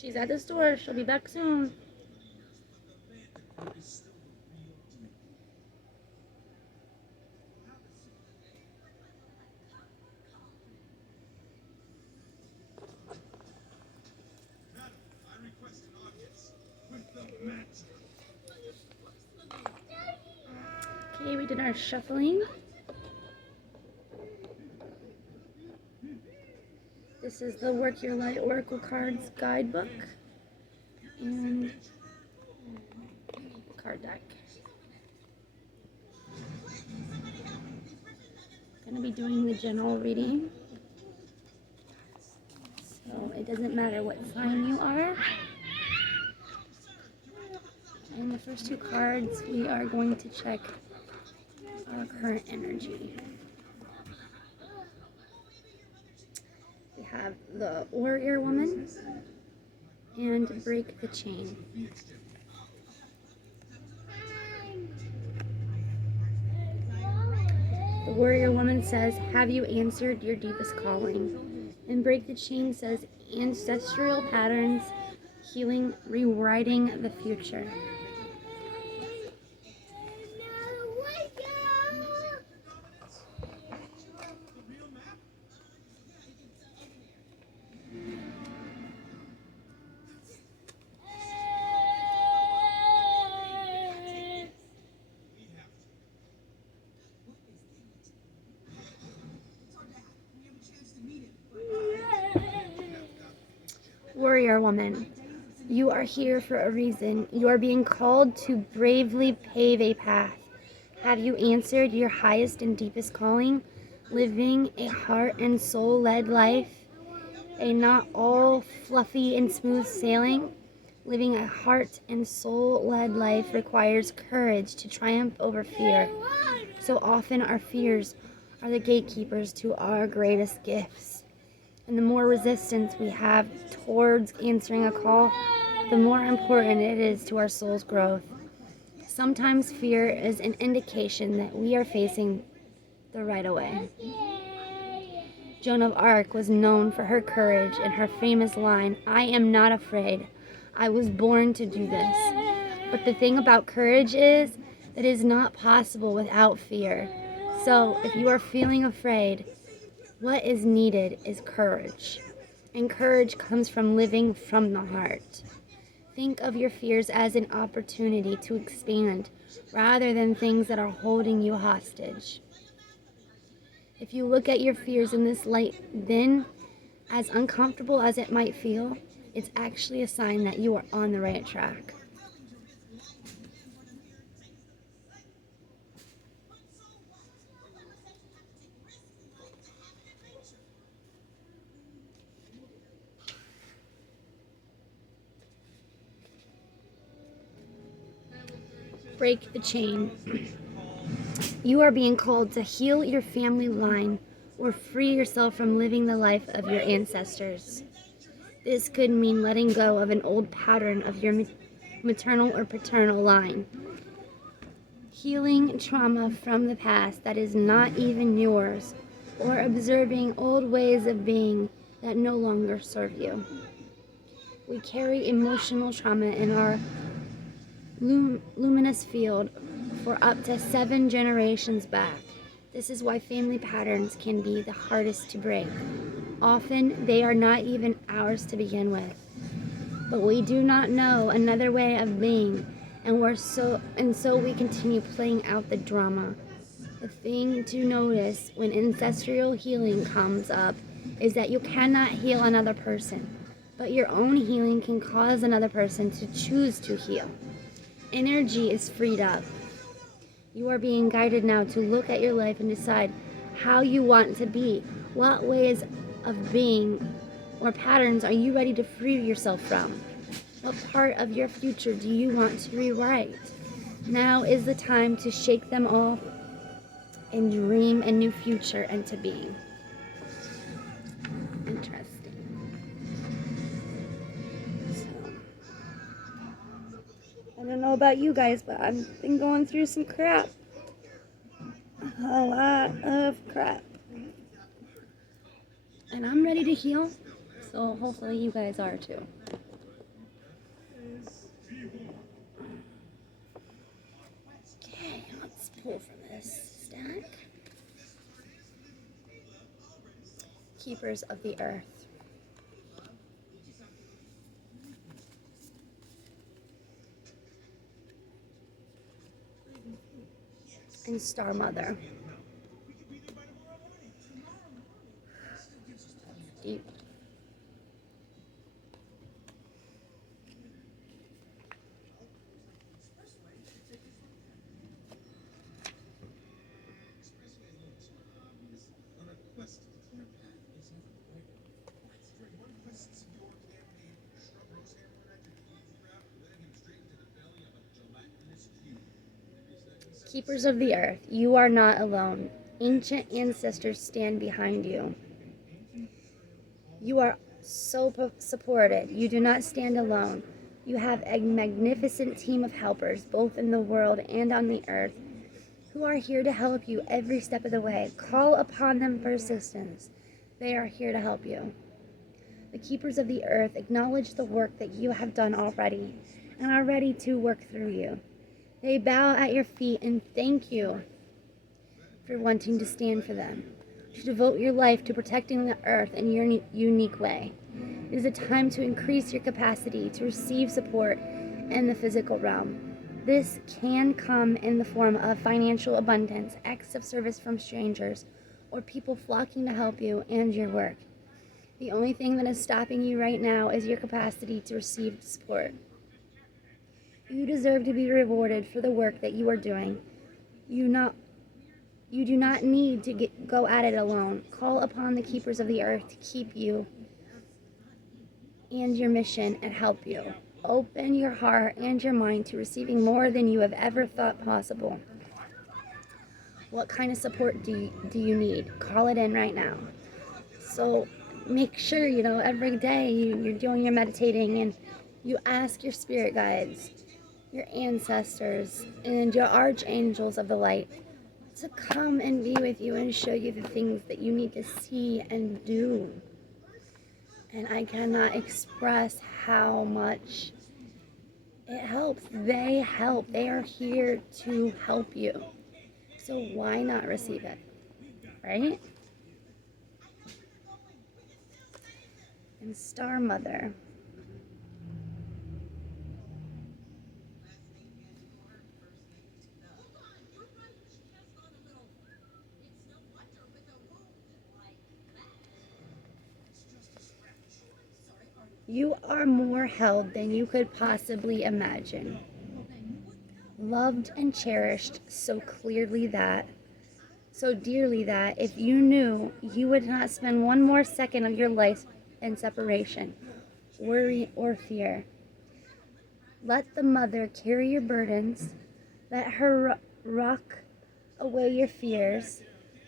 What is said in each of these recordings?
She's at the store. She'll be back soon. Okay, we did our shuffling. This is the Work Your Light Oracle Cards Guidebook and card deck. I'm going to be doing the general reading. So it doesn't matter what sign you are. And the first two cards, we are going to check our current energy. We have the Warrior Woman and Break the Chain. The Warrior Woman says, have you answered your deepest calling? And Break the Chain says, ancestral patterns, healing, rewriting the future. Warrior Woman, you are here for a reason. You are being called to bravely pave a path. Have you answered your highest and deepest calling? Living a heart and soul-led life, a not all fluffy and smooth sailing. Living a heart and soul-led life requires courage to triumph over fear. So often our fears are the gatekeepers to our greatest gifts. And the more resistance we have towards answering a call, the more important it is to our soul's growth. Sometimes fear is an indication that we are facing the right way. Joan of Arc was known for her courage and her famous line, I am not afraid. I was born to do this. But the thing about courage is that it is not possible without fear. So if you are feeling afraid, what is needed is courage. And courage comes from living from the heart. Think of your fears as an opportunity to expand rather than things that are holding you hostage. If you look at your fears in this light, then, as uncomfortable as it might feel, it's actually a sign that you are on the right track. Break the chain. You are being called to heal your family line or free yourself from living the life of your ancestors. This could mean letting go of an old pattern of your maternal or paternal line. Healing trauma from the past that is not even yours, or observing old ways of being that no longer serve you. We carry emotional trauma in our luminous field for up to 7 generations back. This is why family patterns can be the hardest to break. Often they are not even ours to begin with. But we do not know another way of being, and so we continue playing out the drama. The thing to notice when ancestral healing comes up is that you cannot heal another person, but your own healing can cause another person to choose to heal. Energy is freed up. You are being guided now to look at your life and decide how you want to be. What ways of being or patterns are you ready to free yourself from? What part of your future do you want to rewrite? Now is the time to shake them off and dream a new future into being. Interesting. I don't know about you guys, but I've been going through some crap. A lot of crap. And I'm ready to heal, so hopefully you guys are too. pull from this stack. Keepers of the earth. And Star Mother. Deep. Keepers of the earth, you are not alone. Ancient ancestors stand behind you. You are so supported. You do not stand alone. You have a magnificent team of helpers, both in the world and on the earth, who are here to help you every step of the way. Call upon them for assistance. They are here to help you. The keepers of the earth acknowledge the work that you have done already and are ready to work through you. They bow at your feet and thank you for wanting to stand for them, to devote your life to protecting the earth in your unique way. It is a time to increase your capacity to receive support in the physical realm. This can come in the form of financial abundance, acts of service from strangers, or people flocking to help you and your work. The only thing that is stopping you right now is your capacity to receive support. You deserve to be rewarded for the work that you are doing. You do not need to go at it alone. Call upon the keepers of the earth to keep you and your mission and help you. Open your heart and your mind to receiving more than you have ever thought possible. What kind of support do you need? Call it in right now. So make sure, every day you're doing your meditating and you ask your spirit guides, your ancestors, and your archangels of the light to come and be with you and show you the things that you need to see and do. And I cannot express how much it helps. They help. They are here to help you. So why not receive it? Right? And Star Mother. You are more held than you could possibly imagine. Loved and cherished so clearly that, so dearly that if you knew, you would not spend one more second of your life in separation, worry, or fear. Let the mother carry your burdens. Let her rock away your fears.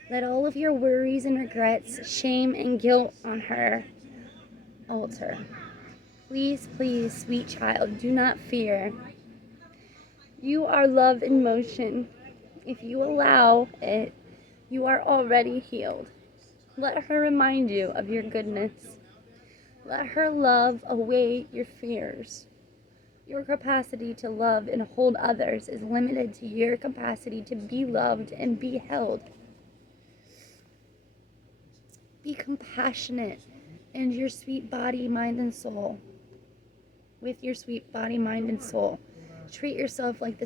Let all of your worries and regrets, shame and guilt on her altar. Please, please, sweet child, do not fear. You are love in motion. If you allow it, you are already healed. Let her remind you of your goodness. Let her love away your fears. Your capacity to love and hold others is limited to your capacity to be loved and be held. Be compassionate in your sweet body, mind, and soul. With your sweet body, mind, and soul. Treat yourself like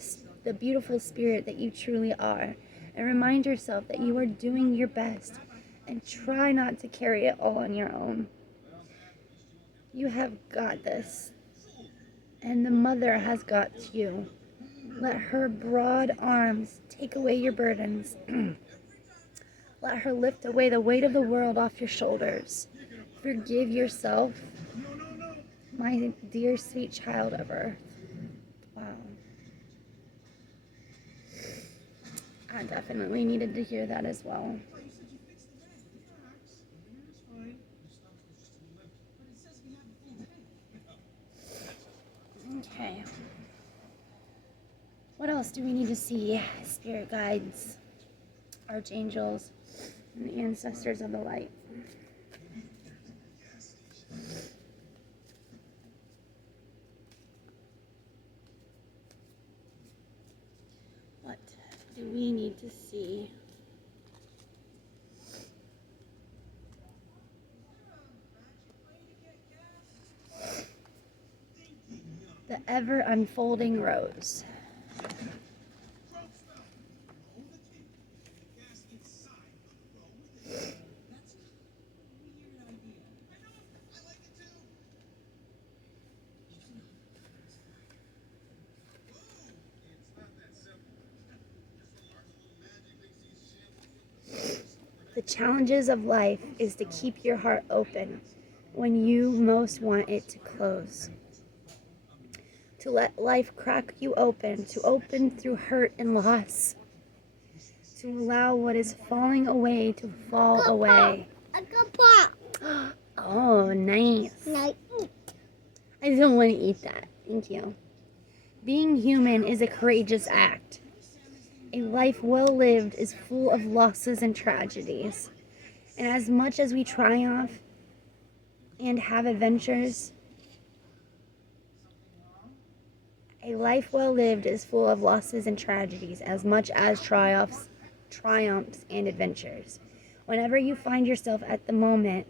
the beautiful spirit that you truly are. And remind yourself that you are doing your best. And try not to carry it all on your own. You have got this. And the mother has got you. Let her broad arms take away your burdens. Let her lift away the weight of the world off your shoulders. Forgive yourself, my dear sweet child of earth. Wow. I definitely needed to hear that as well. Okay. What else do we need to see? Spirit guides, archangels, and the ancestors of the light. What do we need need to see. The ever unfolding rose. The challenges of life is to keep your heart open when you most want it to close. To let life crack you open, to open through hurt and loss. To allow what is falling away to fall away. Oh, nice. I don't want to eat that. Thank you. Being human is a courageous act. A life well lived is full of losses and tragedies. And as much as we triumph and have adventures, a life well lived is full of losses and tragedies as much as triumphs and adventures. Whenever you find yourself at the moment,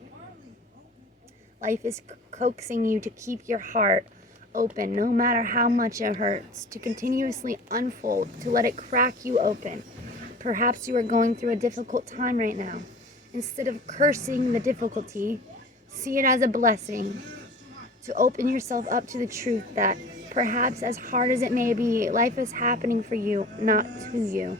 life is coaxing you to keep your heart open, no matter how much it hurts, to continuously unfold, to let it crack you open. Perhaps you are going through a difficult time right now. Instead of cursing the difficulty, see it as a blessing, to open yourself up to the truth that perhaps as hard as it may be, life is happening for you, not to you.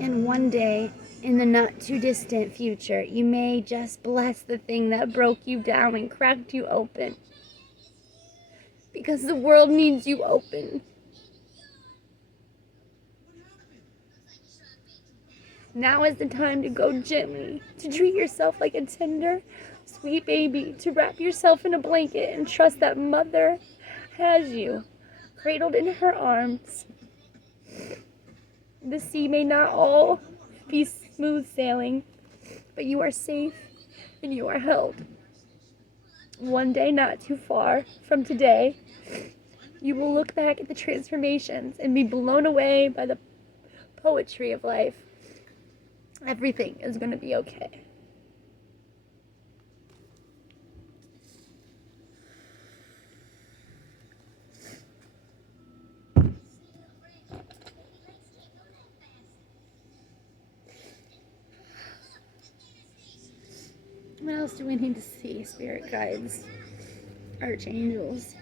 And one day, in the not too distant future, you may just bless the thing that broke you down and cracked you open. Because the world needs you open. Now is the time to go gently, to treat yourself like a tender, sweet baby, to wrap yourself in a blanket and trust that mother has you, cradled in her arms. The sea may not all be smooth sailing, but you are safe and you are held. One day not too far from today, you will look back at the transformations and be blown away by the poetry of life. Everything is going to be okay. What else do we need to see? Spirit guides, archangels,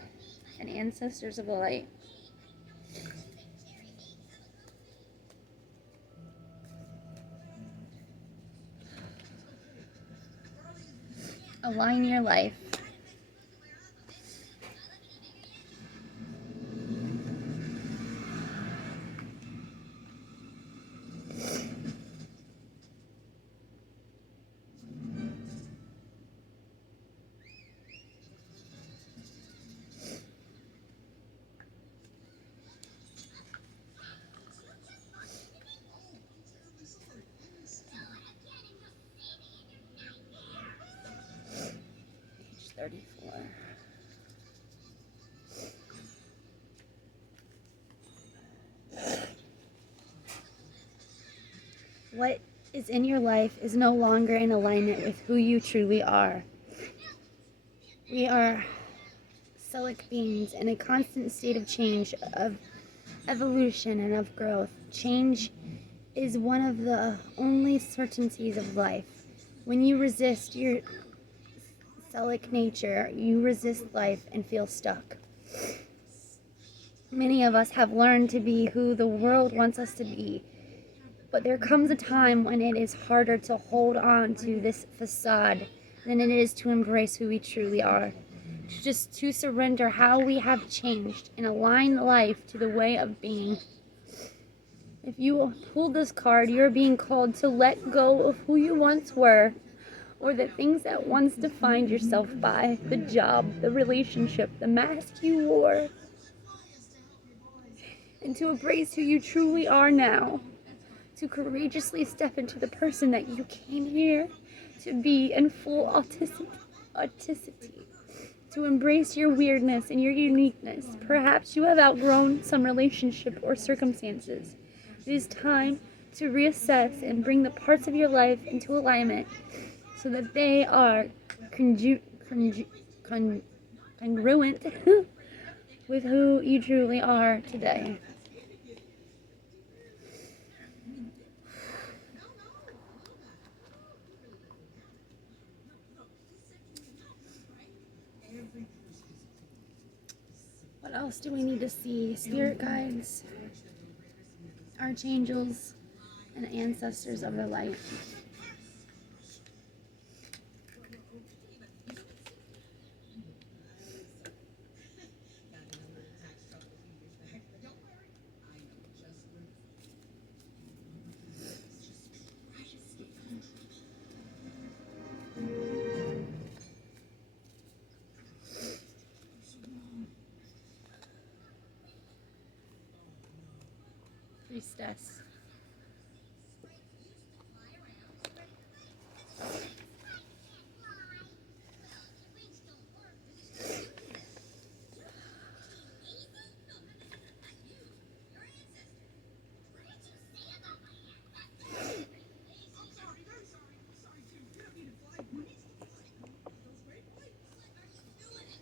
and ancestors of the light. Align your life. Page 34. What is in your life is no longer in alignment with who you truly are. We are celic beings in a constant state of change, of evolution, and of growth. Change is one of the only certainties of life. When you resist your celic nature, you resist life and feel stuck. Many of us have learned to be who the world wants us to be, but there comes a time when it is harder to hold on to this facade than it is to embrace who we truly are. Just to surrender how we have changed and align life to the way of being. If you pull this card, you're being called to let go of who you once were, or the things that once defined yourself by, the job, the relationship, the mask you wore, and to embrace who you truly are now, to courageously step into the person that you came here to be in full authenticity, to embrace your weirdness and your uniqueness. Perhaps you have outgrown some relationship or circumstances. It is time to reassess and bring the parts of your life into alignment so that they are congruent with who you truly are today. What else do we need to see? Spirit guides, archangels, and ancestors of the light. Priestess.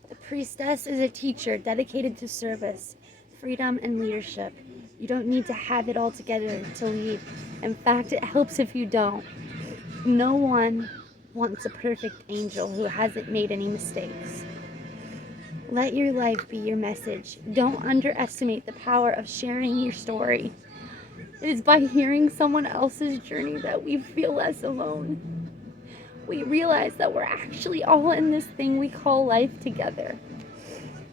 The priestess is a teacher dedicated to service, freedom, and leadership. You don't need to have it all together to lead. In fact, it helps if you don't. No one wants a perfect angel who hasn't made any mistakes. Let your life be your message. Don't underestimate the power of sharing your story. It is by hearing someone else's journey that we feel less alone. We realize that we're actually all in this thing we call life together.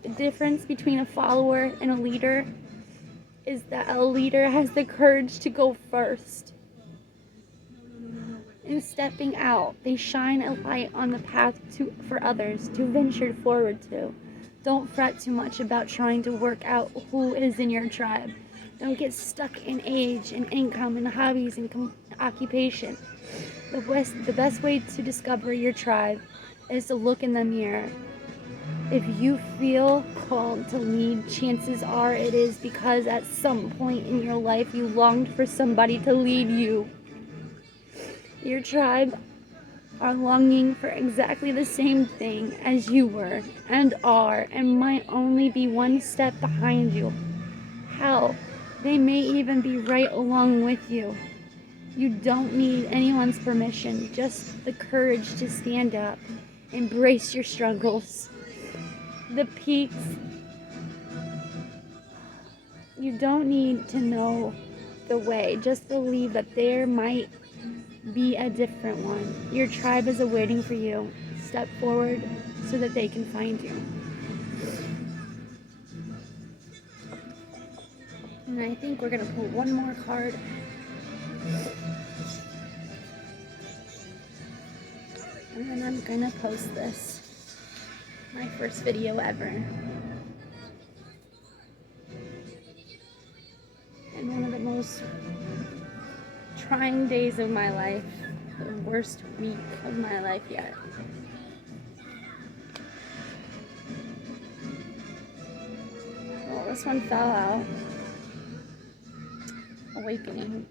The difference between a follower and a leader is that a leader has the courage to go first. In stepping out, they shine a light on the path for others to venture forward to. Don't fret too much about trying to work out who is in your tribe. Don't get stuck in age and income and hobbies and occupation. The best way to discover your tribe is to look in the mirror. If you feel called to lead, chances are it is because at some point in your life you longed for somebody to lead you. Your tribe are longing for exactly the same thing as you were and are, and might only be one step behind you. Hell, they may even be right along with you. You don't need anyone's permission, just the courage to stand up, embrace your struggles, the peaks. You don't need to know the way, just believe that there might be a different one. Your tribe is awaiting for you. Step forward so that they can find you. And I think we're going to pull one more card. And then I'm going to post this. My first video ever. And one of the most trying days of my life. The worst week of my life yet. Well, this one fell out. Awakening.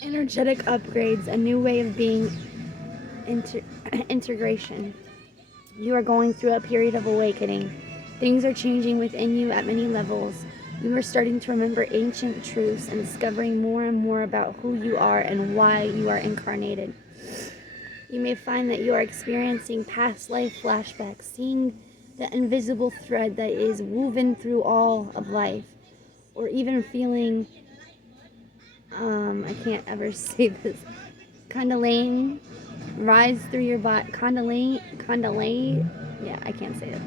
Energetic upgrades, a new way of being, integration. You are going through a period of awakening. Things are changing within you at many levels. You are starting to remember ancient truths and discovering more and more about who you are and why you are incarnated. You may find that you are experiencing past life flashbacks, seeing the invisible thread that is woven through all of life, or even feeling I can't ever say this. Kundalini rise through your body. Kundalini. Yeah, I can't say it.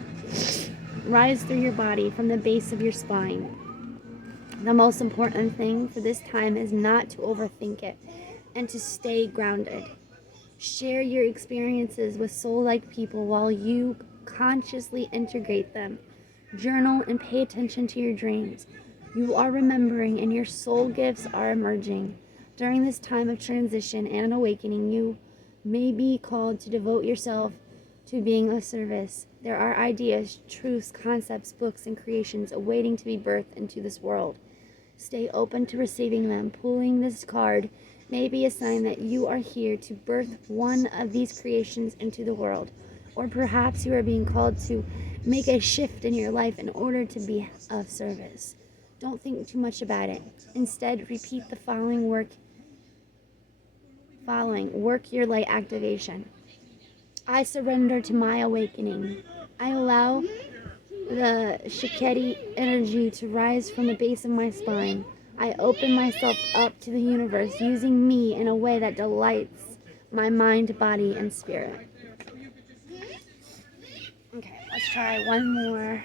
Rise through your body from the base of your spine. The most important thing for this time is not to overthink it and to stay grounded. Share your experiences with soul like people while you consciously integrate them. Journal and pay attention to your dreams. You are remembering, and your soul gifts are emerging. During this time of transition and awakening, you may be called to devote yourself to being of service. There are ideas, truths, concepts, books, and creations awaiting to be birthed into this world. Stay open to receiving them. Pulling this card may be a sign that you are here to birth one of these creations into the world. Or perhaps you are being called to make a shift in your life in order to be of service. Don't think too much about it. Instead, repeat the following work your light activation. I surrender to my awakening. I allow the Shiketi energy to rise from the base of my spine. I open myself up to the universe, using me in a way that delights my mind, body, and spirit. Okay, let's try one more.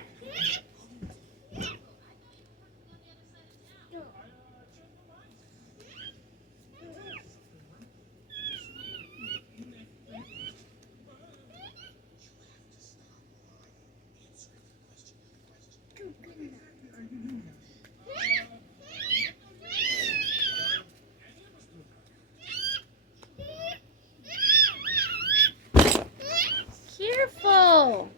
Careful!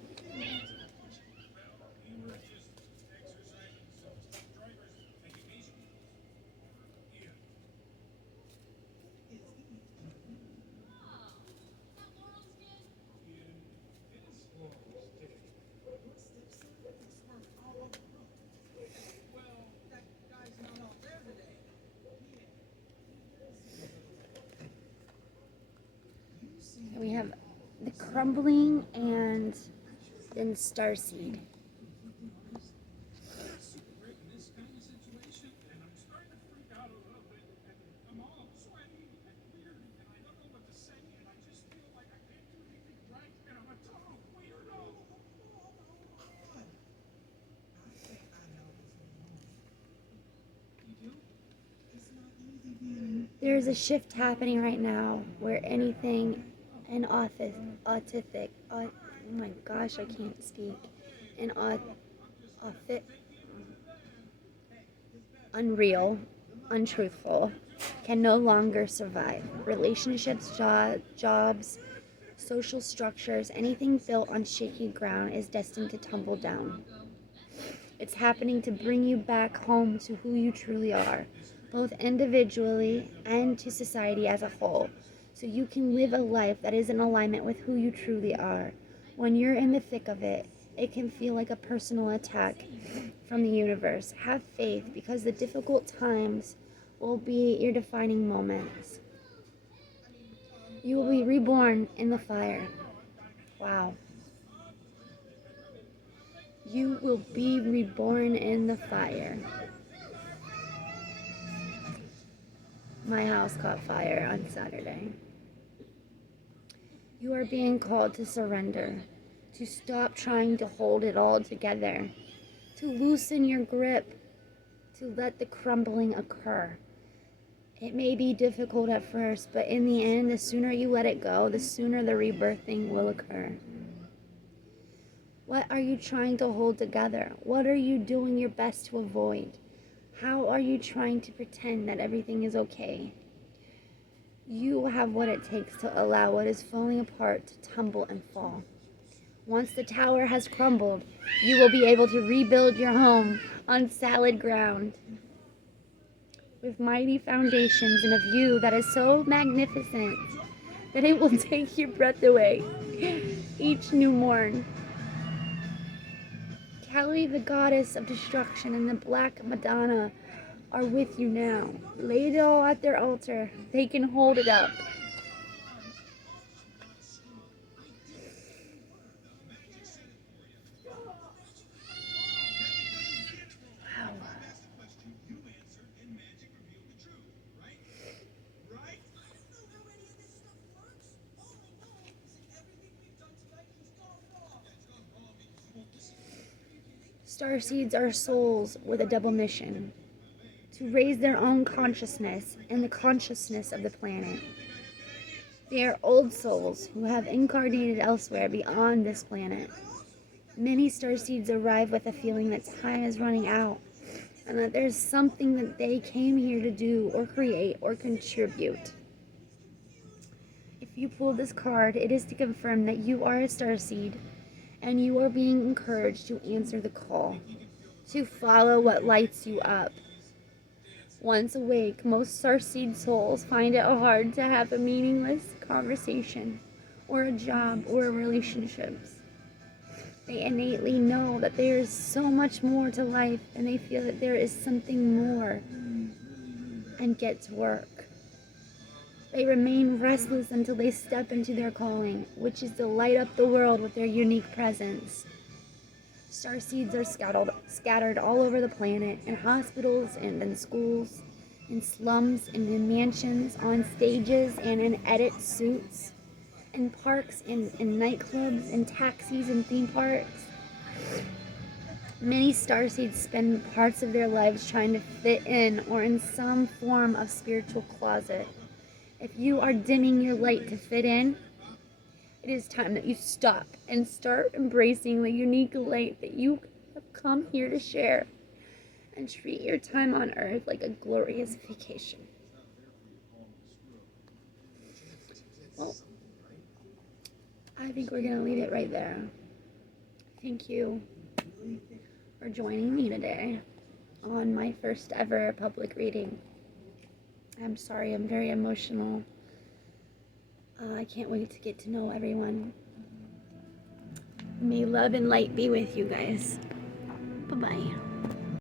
We have the crumbling and then starseed. There's a shift happening right now where anything an autistic, oh my gosh, I can't speak, an autistic, unreal, untruthful, can no longer survive. Relationships, jobs, social structures, anything built on shaky ground is destined to tumble down. It's happening to bring you back home to who you truly are, both individually and to society as a whole, so you can live a life that is in alignment with who you truly are. When you're in the thick of it, it can feel like a personal attack from the universe. Have faith, because the difficult times will be your defining moments. You will be reborn in the fire. Wow. You will be reborn in the fire. My house caught fire on Saturday. You are being called to surrender, to stop trying to hold it all together, to loosen your grip, to let the crumbling occur. It may be difficult at first, but in the end, the sooner you let it go, the sooner the rebirthing will occur. What are you trying to hold together? What are you doing your best to avoid? How are you trying to pretend that everything is okay? You have what it takes to allow what is falling apart to tumble and fall. Once the tower has crumbled, you will be able to rebuild your home on solid ground, with mighty foundations and a view that is so magnificent that it will take your breath away each new morn. Kali, the goddess of destruction, and the Black Madonna are with you now. Lay it all at their altar. They can hold it up. Wow. Starseeds are souls with a double mission. to raise their own consciousness and the consciousness of the planet. They are old souls who have incarnated elsewhere beyond this planet. Many starseeds arrive with a feeling that time is running out and that there's something that they came here to do or create or contribute. If you pull this card, it is to confirm that you are a starseed and you are being encouraged to answer the call, to follow what lights you up. Once awake, most starseed souls find it hard to have a meaningless conversation or a job or relationships. They innately know that there is so much more to life and they feel that there is something more and get to work. They remain restless until they step into their calling, which is to light up the world with their unique presence. Starseeds are scattered all over the planet, in hospitals and in schools, in slums and in mansions, on stages and in edit suits, in parks and in nightclubs, in taxis and theme parks. Many starseeds spend parts of their lives trying to fit in or in some form of spiritual closet. If you are dimming your light to fit in, it is time that you stop and start embracing the unique light that you have come here to share and treat your time on earth like a glorious vacation. Well, I think we're going to leave it right there. Thank you for joining me today on my first ever public reading. I'm sorry, I'm very emotional. I can't wait to get to know everyone. May love and light be with you guys. Bye-bye.